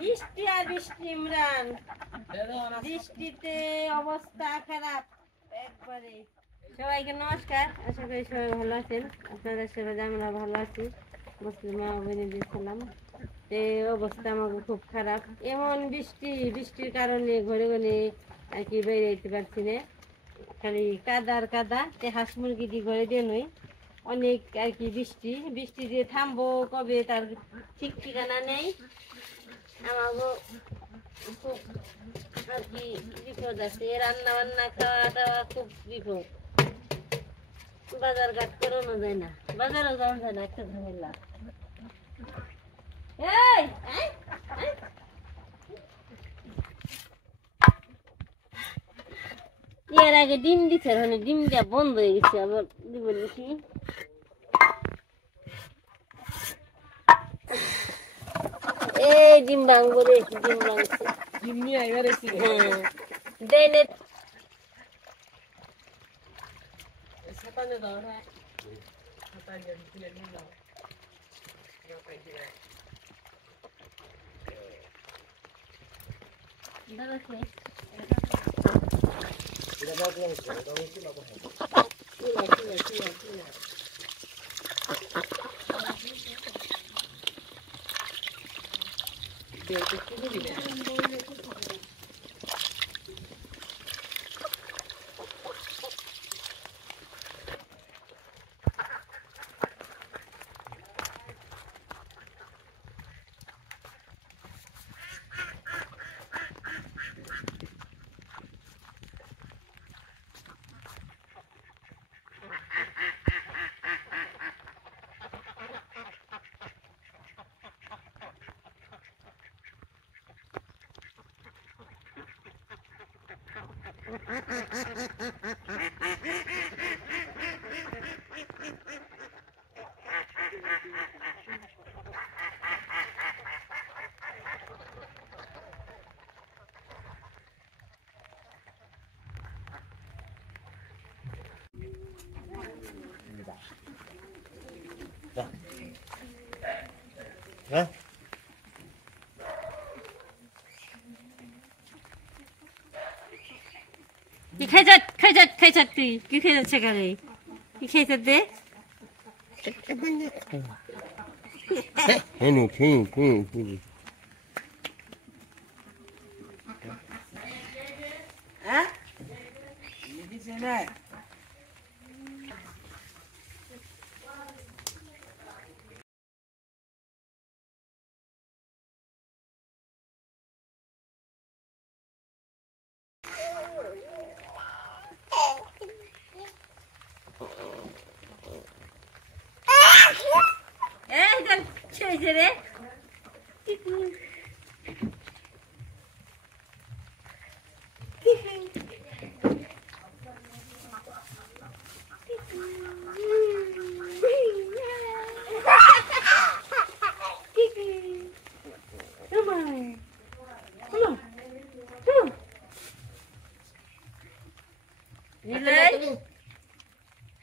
বৃষ্টি আর বৃষ্টি ইমরান, বৃষ্টিতে অবস্থা খারাপ একবারে। সবাইকে নমস্কার, আশা করি সবাই ভালো আছেন। আপনাদের সবাই আমরা ভালো আছি। মুসলিম মা বোনেদের সালাম। এই অবস্থা আমাকে খুব খারাপ। এমন বৃষ্টির কারণে ঘরে ঘরে আর কি বের হইতে পারছি না। খালি কাদা আর কাদা। হাঁস মুরগি দিয়ে ঘরে দিয়ে নই, অনেক আর কি বৃষ্টি দিয়ে থামবো কবে তার ঠিক ঠিকানা নেই। আমাকে খুব আর কি বিপদ আছে, রান্না বান্না খাওয়া টাওয়া খুব বিপদ। বাজার ঘাট করানো যায় না, বাজারও যাওয়া যায় না, একটা ঝামেলা। এর আগে ডিম দিচ্ছে, মানে ডিমটা বন্ধ হয়ে গেছে, আবার দিব দেখি। এই ডিম ভাঙবো রে, ডিম ভাঙছে। হ্যাঁ দেনে হ্যাঁ কি খাইছত তুই কি খেয়ে যাচ্ছে কারে কি খেয়েছে দে রে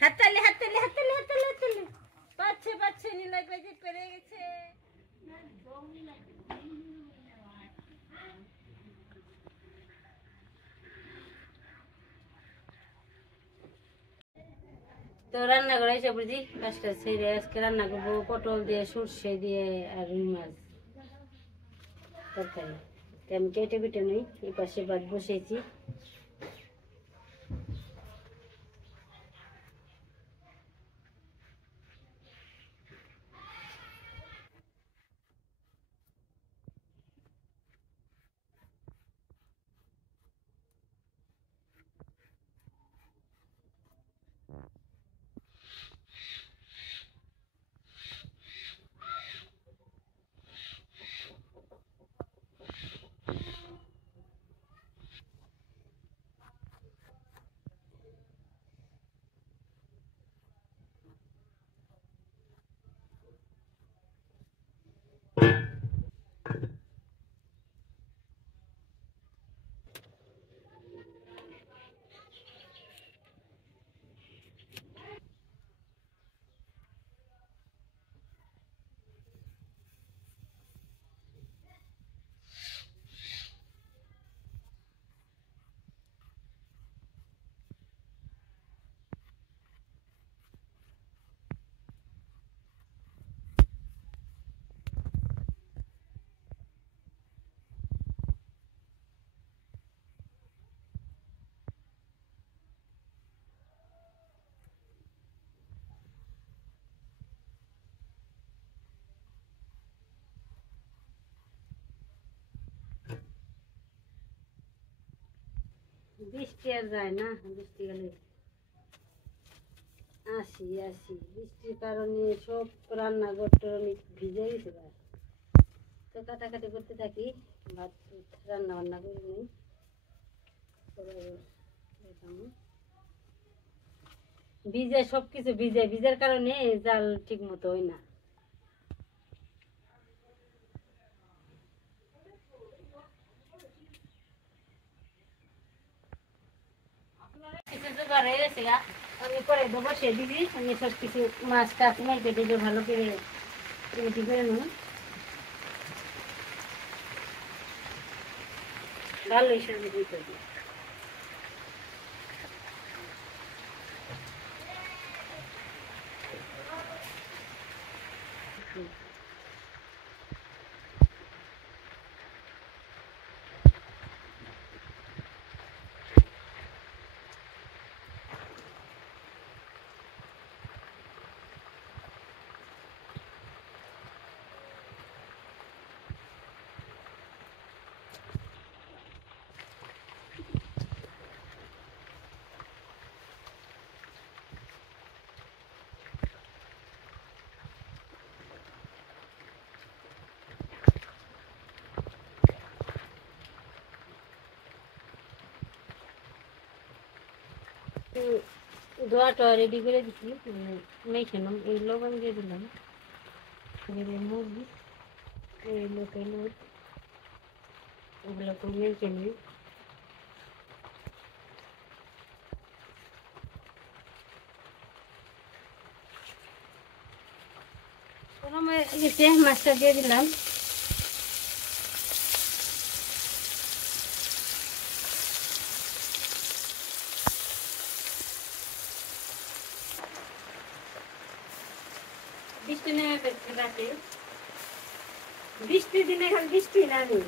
হাততালি হাততালি হাততালি হাততালি হাততালি পাচ্ছে নিলয় পেজে পেরে গেছে। তো রান্না করে এসে বুঝি কাজটা ছেড়ে আজকে রান্না করবো পটল দিয়ে সর্ষে দিয়ে আর রুই মাছ তরকারি। আমি কেটে পিটে নই, এই পাশে ভাত বসেছি। বৃষ্টি আর যায় না, বৃষ্টি গেলে আসি আসি বৃষ্টির কারণে সব রান্নাঘরটা অনেক ভিজে গেছে। তো কাটাকাটি করতে থাকি, ভাত রান্না বান্না করে নিই। ভিজে সবকিছু ভিজে, ভিজার কারণে জাল ঠিক মতো হয় না। আমি করে দেবো সেদিকে, আমি সব কিছু মাছ টাছ মেখে দেবো ভালো করে রেডি করে নেব। ভালো হিসাবে দিতে হবে। ধোয়াটা রেডি করে দিচ্ছি, মেখে নাম এই লবণ দিয়ে দিলাম, মুরগি এই লোকের ওগুলো তো মেখে নিই। মাছটা দিয়ে দিলাম। বৃষ্টি নেমে ফেলছে রাতে, বৃষ্টির দিনে এখন বৃষ্টি নামে।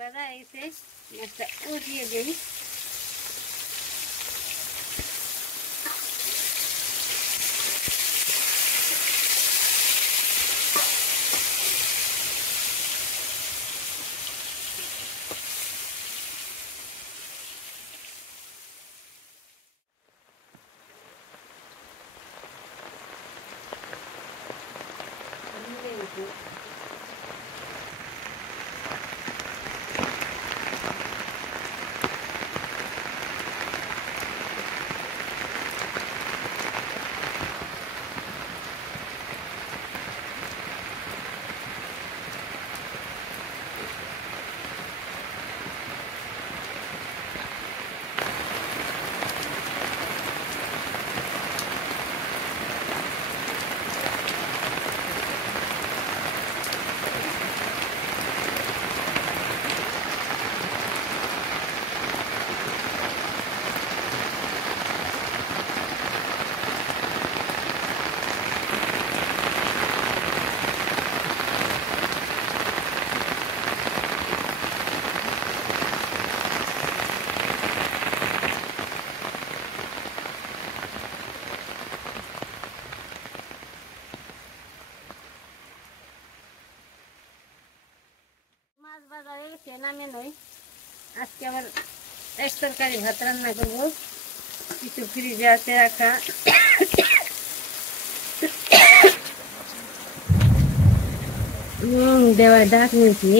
বাজা এসে মাছটা উঠিয়ে দিই। মাছ ভাজা হয়ে গেছে, নামিয়ে নই। আজকে আবার এক তরকারি ভাত রান্না করবো, কিছু ফ্রিজে আছে রাখা। দেওয়ার ডাক নিয়েছি,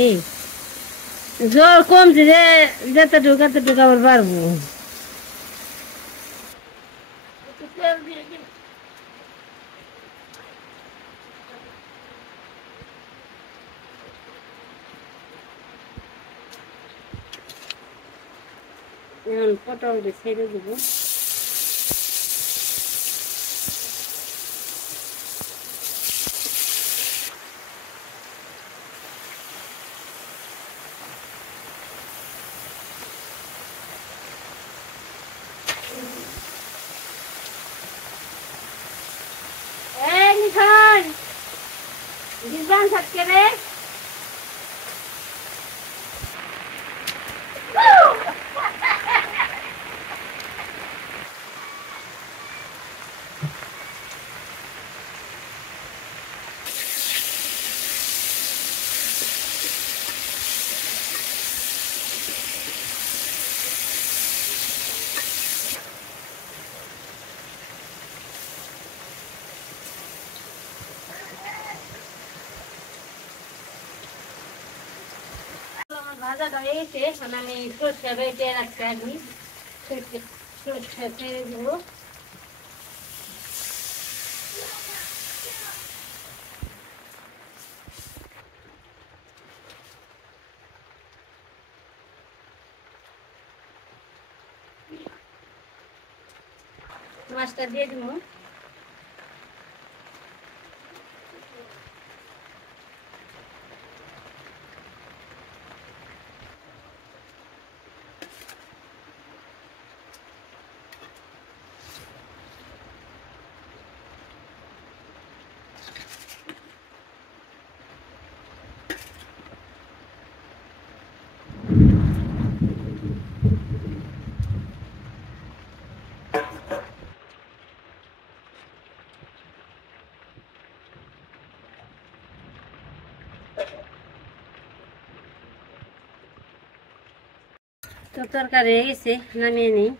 জল কমছে যে যতটুকু এতটুকু আবার পারবো। এখন পটলটা ছেড়ে দেবো। নিখান গিজবান থাকতে রে। ভাজাটা হয়ে গেছে, এখন আমি সরষে বেটে রাখছি। আমি সরষে ছেড়ে দেবো। মাছটা দিয়ে দেবো। তো তরকারি হয়ে গেছে, নামিয়ে নিই।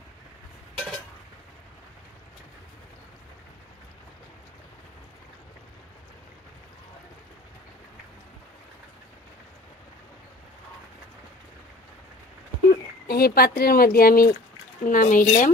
এই পাত্রের মধ্যে আমি নামাইলাম।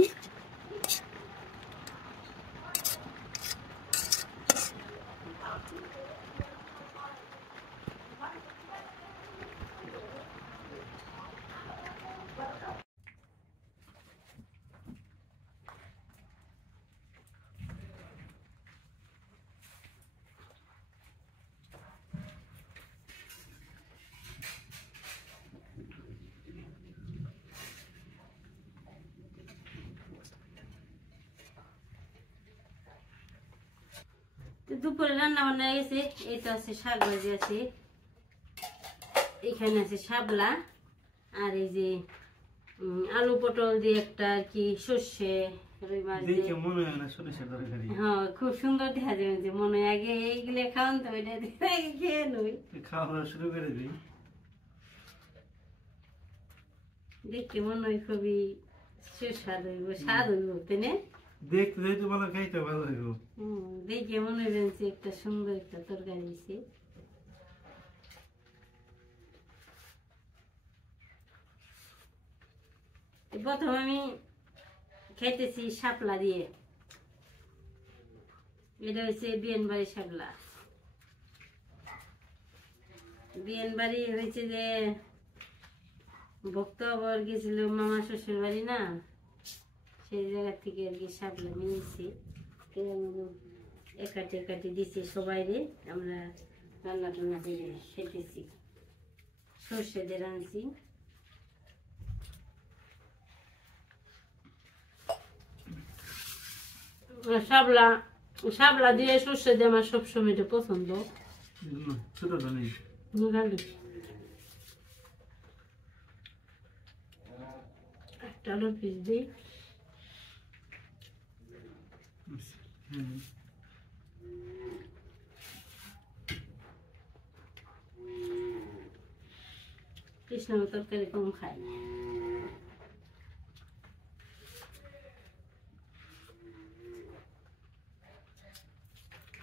দুপুরে রান্না বান্না হয়ে গেছে। এই তো আছে শাক ভাজি আছে, এখানে আছে শাপলা, আর এই যে আলু পটল দিয়ে একটা আর কি সর্ষে রুই মাছ দিয়ে। হ্যাঁ, খুব সুন্দর দেখা যায়। যে মনে হয় আগে এইগুলো খাওয়ান তো, এটা খেয়ে নই, খাওয়া শুরু করে দিই। দেখতে মনে হয় খুবই সুস্বাদু হইব, স্বাদ হইব, তাই না? দেখতে দেখতে ভালো, খাইতে ভালো হইব। দেখে মনে হয় যে একটা সুন্দর একটা তরকারি হয়েছে। প্রথম আমি খেতেছি শাপলা দিয়ে। এটা হচ্ছে বিয়ানবাড়ি শাপলা। বিয়ানবাড়ি হয়েছে যে ভক্তবর গেছিল মামা শ্বশুর বাড়ি না, সেই জায়গা থেকে আর কি শাপলা নিয়েছি। একাটি একাটি দিচ্ছি সবাই রে, আমরা রান্না টান্না করে খেতেছি। সর্ষে দিয়ে রাঁধছি। শাপলা শাপলা দিয়ে সর্ষে দিয়ে আমার সবসময় পছন্দ। একটা আলুর পিস দিই। কৃষ্ণ তরকারি কম খাই।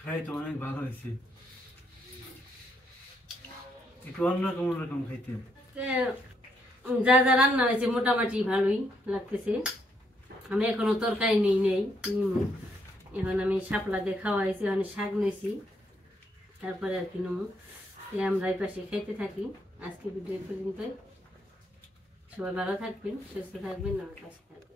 খাই তো অনেক ভালো হয়েছে, একটু অন্যরকম অন্যরকম খাইতে। যা যা রান্না হয়েছে মোটামুটি ভালোই লাগতেছে। আমি এখনো তরকারি নেই। এখন আমি শাপলা দিয়ে খাওয়া হয়েছি, এখন শাক নিয়েছি, তারপরে আর কি নেবো। আমরা এই পাশে খাইতে থাকি। আজকে ভিডিও পর্যন্ত। সবাই ভালো থাকবেন, সুস্থ থাকবেন, আমার পাশে থাকবেন।